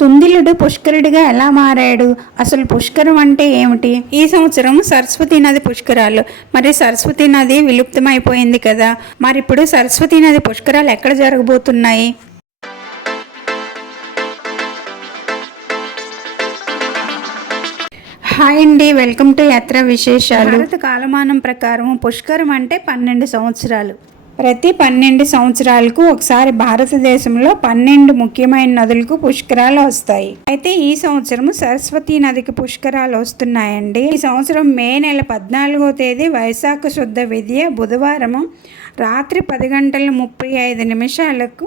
తుందిలుడు పుష్కరుడిగా ఎలా మారాడు? అసలు పుష్కరం అంటే ఏమిటి? ఈ సంవత్సరం సరస్వతి నది పుష్కరాలు. మరి సరస్వతి నది విలుప్తమైపోయింది కదా? మరి ఇప్పుడు సరస్వతి నది పుష్కరాలు ఎక్కడ జరగబోతున్నాయి? హాయ్ అండి. వెల్కమ్ టు యాత్ర విశేషాలు. భారత కాలమానం ప్రకారం పుష్కరం అంటే పన్నెండు సంవత్సరాలు. ప్రతి పన్నెండు సంవత్సరాలకు ఒకసారి భారతదేశంలో పన్నెండు ముఖ్యమైన నదులకు పుష్కరాలు వస్తాయి. అయితే ఈ సంవత్సరం సరస్వతి నదికి పుష్కరాలు వస్తున్నాయండి. ఈ సంవత్సరం మే నెల పద్నాలుగో తేదీ వైశాఖ శుద్ధ విద్య బుధవారం రాత్రి పది గంటల ముప్పై ఐదు నిమిషాలకు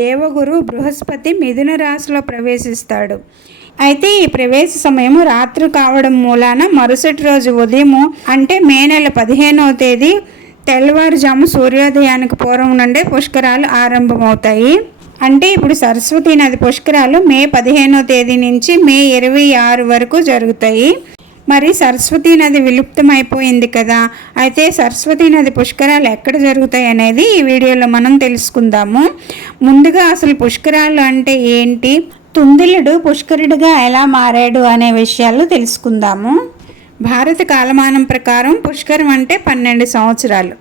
దేవగురు బృహస్పతి మిథున రాశిలో ప్రవేశిస్తాడు. అయితే ఈ ప్రవేశ సమయం రాత్రి కావడం మూలాన మరుసటి రోజు ఉదయము అంటే మే నెల పదిహేనవ తేదీ తెల్లవారుజాము సూర్యోదయానికి పూర్వం నుండే పుష్కరాలు ఆరంభమవుతాయి. అంటే ఇప్పుడు సరస్వతి నది పుష్కరాలు మే పదిహేనో తేదీ నుంచి మే ఇరవై ఆరు వరకు జరుగుతాయి. మరి సరస్వతి నది విలుప్తమైపోయింది కదా. అయితే సరస్వతి నది పుష్కరాలు ఎక్కడ జరుగుతాయి అనేది ఈ వీడియోలో మనం తెలుసుకుందాము. ముందుగా అసలు పుష్కరాలు అంటే ఏంటి? తుందిలుడు పుష్కరుడుగా ఎలా మారాడు అనే విషయాలు తెలుసుకుందాము. భారత కాలమానం ప్రకారం పుష్కరం అంటే పన్నెండు సంవత్సరాలు.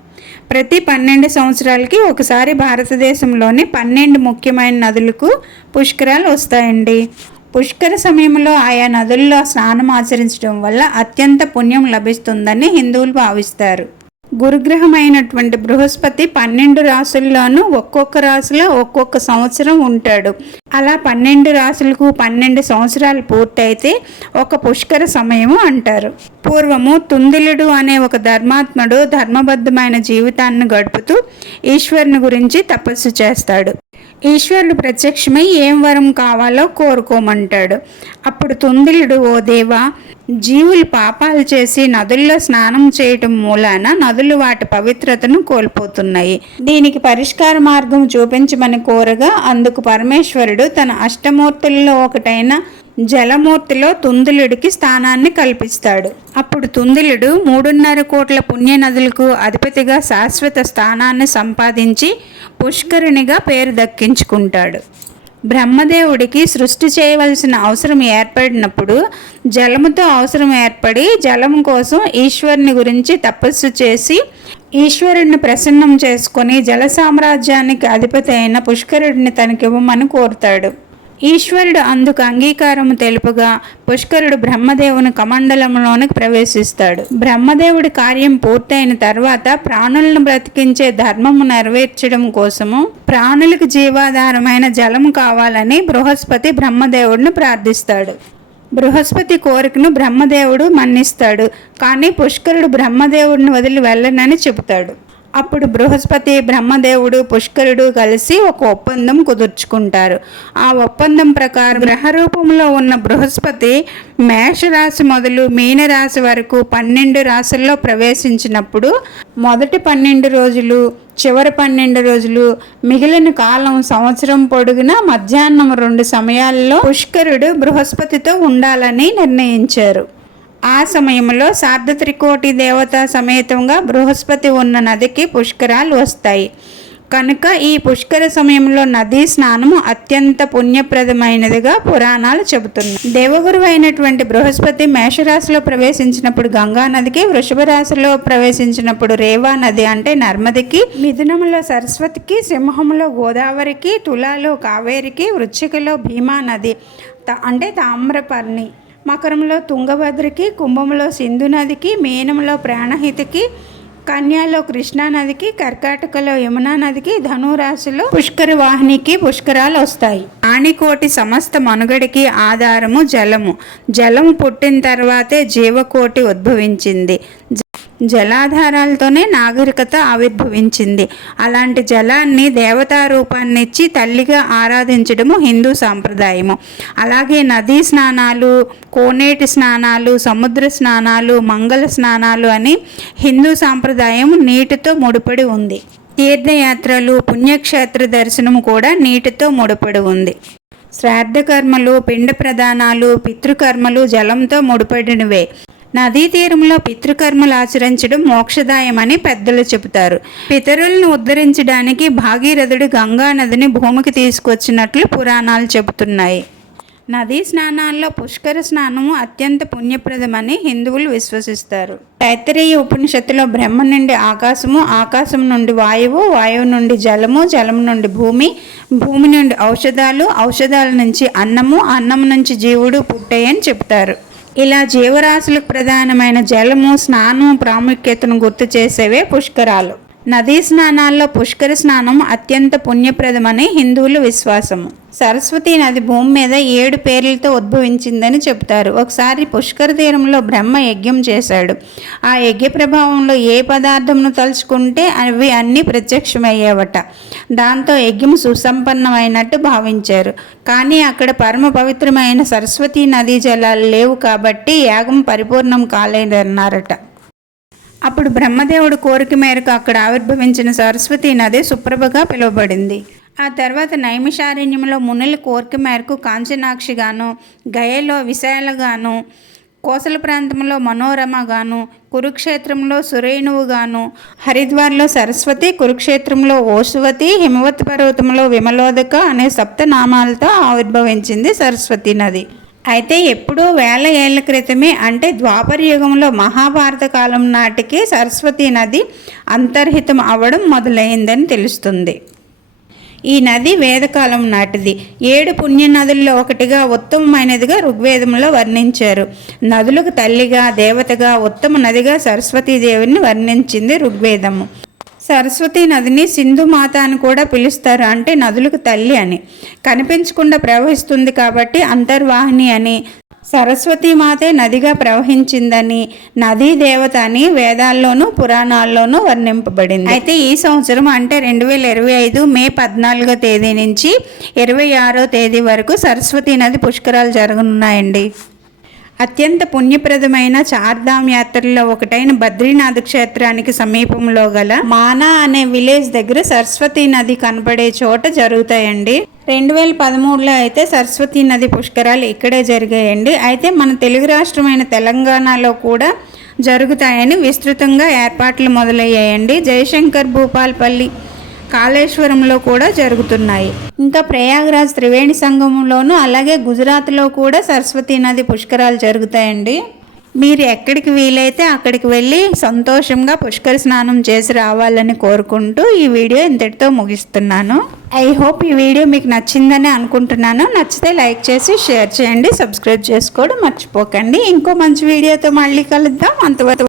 ప్రతి పన్నెండు సంవత్సరాలకి ఒకసారి భారతదేశంలోని పన్నెండు ముఖ్యమైన నదులకు పుష్కరాలు వస్తాయండి. పుష్కర సమయంలో ఆయా నదుల్లో స్నానం ఆచరించడం వల్ల అత్యంత పుణ్యం లభిస్తుందని హిందువులు భావిస్తారు. గురుగ్రహమైనటువంటి బృహస్పతి పన్నెండు రాసుల్లోనూ ఒక్కొక్క రాశిలో ఒక్కొక్క సంవత్సరం ఉంటాడు. అలా పన్నెండు రాసులకు పన్నెండు సంవత్సరాలు పూర్తయితే ఒక పుష్కర సమయము అంటారు. పూర్వము తుందిలుడు అనే ఒక ధర్మాత్ముడు ధర్మబద్ధమైన జీవితాన్ని గడుపుతూ ఈశ్వరుని గురించి తపస్సు చేస్తాడు. ఈశ్వరుడు ప్రత్యక్షమై ఏం వరం కావాలో కోరుకోమంటాడు. అప్పుడు తుందిలుడు ఓ దేవా జీవులు పాపాలు చేసి నదుల్లో స్నానం చేయటం మూలాన నదులు వాటి పవిత్రతను కోల్పోతున్నాయి. దీనికి పరిష్కార మార్గం చూపించమని కోరగా అందుకు పరమేశ్వరుడు తన అష్టమూర్తుల్లో ఒకటైన జలమూర్తిలో తుందులుడికి స్థానాన్ని కల్పిస్తాడు. అప్పుడు తుందులుడు మూడున్నర కోట్ల పుణ్య నదులకు అధిపతిగా శాశ్వత స్థానాన్ని సంపాదించి పుష్కరునిగా పేరు దక్కించుకుంటాడు. బ్రహ్మదేవుడికి సృష్టి చేయవలసిన అవసరం ఏర్పడినప్పుడు జలముతో అవసరం ఏర్పడి జలం కోసం ఈశ్వరుని గురించి తపస్సు చేసి ఈశ్వరుడిని ప్రసన్నం చేసుకొని జల సామ్రాజ్యానికి అధిపతి అయిన పుష్కరుడిని తనకివ్వమని కోరుతాడు. ఈశ్వరుడు అందుకు అంగీకారము తెలుపుగా పుష్కరుడు బ్రహ్మదేవుని కమండలంలోనికి ప్రవేశిస్తాడు. బ్రహ్మదేవుడి కార్యం పూర్తయిన తర్వాత ప్రాణులను బ్రతికించే ధర్మము నెరవేర్చడం కోసము ప్రాణులకు జీవాధారమైన జలము కావాలని బృహస్పతి బ్రహ్మదేవుడిని ప్రార్థిస్తాడు. బృహస్పతి కోరికను బ్రహ్మదేవుడు మన్నిస్తాడు కానీ పుష్కరుడు బ్రహ్మదేవుడిని వదిలి వెళ్ళనని చెబుతాడు. అప్పుడు బృహస్పతి బ్రహ్మదేవుడు పుష్కరుడు కలిసి ఒక ఒప్పందం కుదుర్చుకుంటారు. ఆ ఒప్పందం ప్రకారం గ్రహ రూపంలో ఉన్న బృహస్పతి మేషరాశి మొదలు మీనరాశి వరకు పన్నెండు రాశుల్లో ప్రవేశించినప్పుడు మొదటి పన్నెండు రోజులు చివరి పన్నెండు రోజులు మిగిలిన కాలం సంవత్సరం పొడుగున మధ్యాహ్నం రెండు సమయాల్లో పుష్కరుడు బృహస్పతితో ఉండాలని నిర్ణయించారు. ఆ సమయంలో శార్ద త్రికోటి దేవత సమేతంగా బృహస్పతి ఉన్న నదికి పుష్కరాలు వస్తాయి. కనుక ఈ పుష్కర సమయంలో నదీ స్నానము అత్యంత పుణ్యప్రదమైనదిగా పురాణాలు చెబుతున్నాయి. దేవగురు అయినటువంటి బృహస్పతి మేషరాశిలో ప్రవేశించినప్పుడు గంగా నదికి వృషభ రాశిలో ప్రవేశించినప్పుడు రేవా నది అంటే నర్మదికి మిథునంలో సరస్వతికి సింహంలో గోదావరికి తులాలో కావేరికి వృచ్చికలో భీమా నది అంటే తామ్రపర్ణి మకరంలో తుంగభద్రకి కుంభంలో సింధు నదికి మీనంలో ప్రాణహితకి కన్యాలో కృష్ణానదికి కర్కాటకలో యమునా నదికి ధనురాశిలో పుష్కర వాహినికి పుష్కరాలు వస్తాయి ఆణికోటి సమస్త మనుగడికి ఆధారము జలము. జలము పుట్టిన తర్వాతే జీవకోటి ఉద్భవించింది. జ- జలాధారాలతోనే నాగరికత ఆవిర్భవించింది. అలాంటి జలాన్ని దేవతా రూపాన్ని ఇచ్చి తల్లిగా ఆరాధించడము హిందూ సాంప్రదాయము. అలాగే నదీ స్నానాలు కోనేటి స్నానాలు సముద్ర స్నానాలు మంగళ స్నానాలు అని హిందూ సాంప్రదాయం నీటితో ముడిపడి ఉంది. తీర్థయాత్రలు పుణ్యక్షేత్ర దర్శనం కూడా నీటితో ముడిపడి ఉంది. శ్రాద్ధకర్మలు పిండ ప్రదానాలు పితృకర్మలు జలంతో ముడిపడినవే. నదీ తీరంలో పితృకర్మలు ఆచరించడం మోక్షదాయమని పెద్దలు చెబుతారు. పితరులను ఉద్ధరించడానికి భాగీరథుడు గంగా నదిని భూమికి తీసుకొచ్చినట్లు పురాణాలు చెబుతున్నాయి. నదీ స్నానాల్లో పుష్కర స్నానము అత్యంత పుణ్యప్రదమని హిందువులు విశ్వసిస్తారు. తైత్తరీయ ఉపనిషత్తులో బ్రహ్మ నుండి ఆకాశము ఆకాశం నుండి వాయువు వాయువు నుండి జలము జలము నుండి భూమి భూమి నుండి ఔషధాలు ఔషధాల నుంచి అన్నము అన్నం నుంచి జీవుడు పుట్టాయని చెప్తారు ఇలా జీవరాశులకు ప్రధానమైన జలము స్నానం ప్రాముఖ్యతను గుర్తు చేసేవే పుష్కరాలు. నదీ స్నానాల్లో పుష్కర స్నానం అత్యంత పుణ్యప్రదమని హిందువుల విశ్వాసము. సరస్వతి నది భూమి మీద ఏడు పేర్లతో ఉద్భవించిందని చెప్తారు ఒకసారి పుష్కర తీరంలో బ్రహ్మ యజ్ఞం చేశాడు. ఆ యజ్ఞ ప్రభావంలో ఏ పదార్థంను తలుచుకుంటే అవి అన్నీ ప్రత్యక్షమయ్యేవట. దాంతో యజ్ఞం సుసంపన్నమైనట్టు భావించారు. కానీ అక్కడ పరమ పవిత్రమైన సరస్వతి నదీ జలాలు లేవు కాబట్టి యాగం పరిపూర్ణం కాలేదన్నారట. అప్పుడు బ్రహ్మదేవుడు కోరిక మేరకు అక్కడ ఆవిర్భవించిన సరస్వతి నది సుప్రభగా పిలువబడింది. ఆ తర్వాత నైమిషారణ్యంలో మునుల కోరిక మేరకు కాంచనాక్షిగాను గయలో విశాలగాను కోసల ప్రాంతంలో మనోరమగాను కురుక్షేత్రంలో సురేణువుగాను హరిద్వార్లో సరస్వతి కురుక్షేత్రంలో ఓసువతి హిమవత్ పర్వతంలో విమలోదక అనే సప్తనామాలతో ఆవిర్భవించింది సరస్వతి నది. అయితే ఎప్పుడో వేల ఏళ్ళ క్రితమే అంటే ద్వాపర యుగంలో మహాభారత కాలం నాటికి సరస్వతి నది అంతర్హితం అవ్వడం మొదలైందని తెలుస్తుంది. ఈ నది వేదకాలం నాటిది. ఏడు పుణ్య నదుల్లో ఒకటిగా ఉత్తమమైనదిగా ఋగ్వేదంలో వర్ణించారు. నదులకు తల్లిగా దేవతగా ఉత్తమ నదిగా సరస్వతీదేవిని వర్ణించింది ఋగ్వేదము. సరస్వతి నదిని సింధు మాత అని కూడా పిలుస్తారు. అంటే నదులకు తల్లి అని. కనిపించకుండా ప్రవహిస్తుంది కాబట్టి అంతర్వాహిని అని. సరస్వతి మాతే నదిగా ప్రవహించిందని. నదీ దేవత అని వేదాల్లోనూ పురాణాల్లోనూ వర్ణింపబడింది. అయితే ఈ సంవత్సరం అంటే రెండు వేల ఇరవై ఐదు మే పద్నాలుగో తేదీ నుంచి ఇరవై ఆరో తేదీ వరకు సరస్వతి నది పుష్కరాలు జరగనున్నాయండి. అత్యంత పుణ్యప్రదమైన చార్ధామ్ యాత్రల్లో ఒకటైన బద్రీనాథ్ క్షేత్రానికి సమీపంలో గల మానా అనే విలేజ్ దగ్గర సరస్వతి నది కనపడే చోట జరుగుతాయండి. రెండు వేల పదమూడులో అయితే సరస్వతి నది పుష్కరాలు ఇక్కడే జరిగాయండి. అయితే మన తెలుగు రాష్ట్రమైన తెలంగాణలో కూడా జరుగుతాయని విస్తృతంగా ఏర్పాట్లు మొదలయ్యాయండి. జయశంకర్ భూపాల్పల్లి కాళేశ్వరంలో కూడా జరుగుతున్నాయి. ఇంకా ప్రయాగ్రాజ్ త్రివేణి సంగమంలోను అలాగే గుజరాత్లో కూడా సరస్వతీ నది పుష్కరాలు జరుగుతాయండి. మీరు ఎక్కడికి వీలైతే అక్కడికి వెళ్ళి సంతోషంగా పుష్కర స్నానం చేసి రావాలని కోరుకుంటూ ఈ వీడియో ఇంతటితో ముగిస్తున్నాను. ఐ హోప్ ఈ వీడియో మీకు నచ్చిందని అనుకుంటున్నాను. నచ్చితే లైక్ చేసి షేర్ చేయండి. సబ్స్క్రైబ్ చేసుకోవడం మర్చిపోకండి. ఇంకో మంచి వీడియోతో మళ్ళీ కలుద్దాం. అంతవరకు